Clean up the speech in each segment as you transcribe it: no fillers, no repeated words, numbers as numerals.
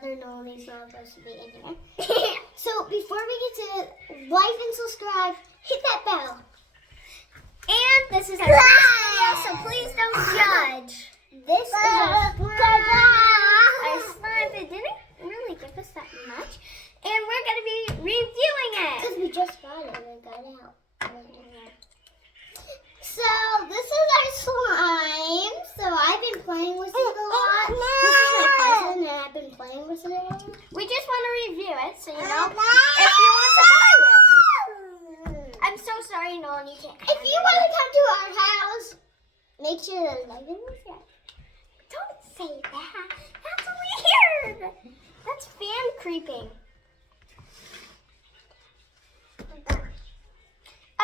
brother Nolan's not supposed to be in here. So before we get to like and subscribe, hit that bell. And this is our first video, so please don't judge. This is our slime that didn't really give us that much. And we're going to be reviewing it. Because we just got it and got out. So this is our slime. So I've been playing with it a lot. This is my cousin and I've been playing with it a lot. We just want to review it, so you know, if you want to buy it. I'm so sorry, Nolan, you can't. If you want to come to our house, make sure to like and subscribe. Don't say that. That's weird. That's fan creeping.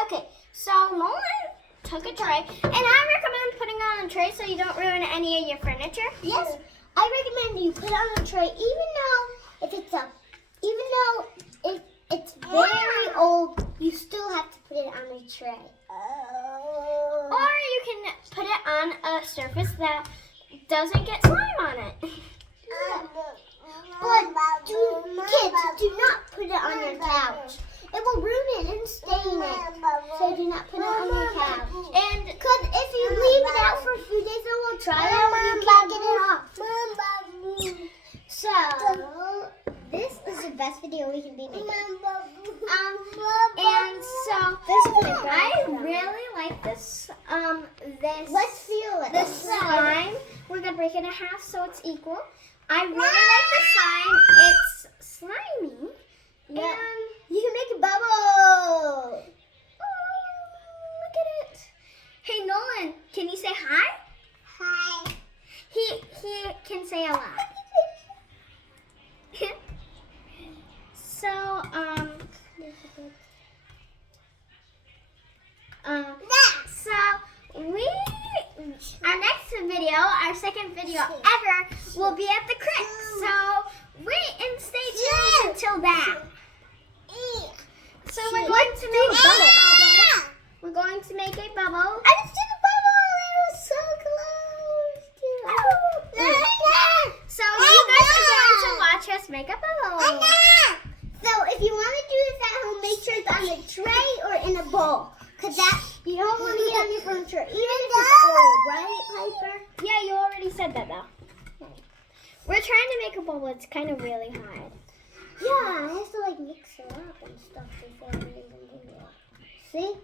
Okay, so Nolan took a tray, and I recommend putting it on a tray so you don't ruin any of your furniture. Yes, I recommend you put it on a tray, even though it's very old, you still have to put it on a tray. Or you can put it on a surface that doesn't get slime on it. But kids, do not put it on your couch. It will ruin it and stain it. So do not put it on your couch. And Because if you leave it out for a few days, it will dry out and you can't get it off. So this is the best video we can be making. and so This is my I grandma. really like this. Let's feel it. The slime. We're gonna break it in half so it's equal. I really like the slime. It's slimy. Yeah. And You can make a bubble. look at it. Hey Nolan, can you say hi? Hi. He can say a lot. So our next video, our second video ever, will be at the creek. So wait and stay tuned until that. So we're going to make a bubble. We're going to make a bubble. I just did a bubble. I was so close to. So you guys are going to watch us make a bubble. So if you want to do this at home, make sure it's on a tray or in a bowl. Because that, you don't want to get on your furniture, even if it's old, right, Piper? Yeah, you already said that though. We're trying to make a bubble. It's kind of really hard. Yeah, I have to like mix it up and stuff before we even do it. See?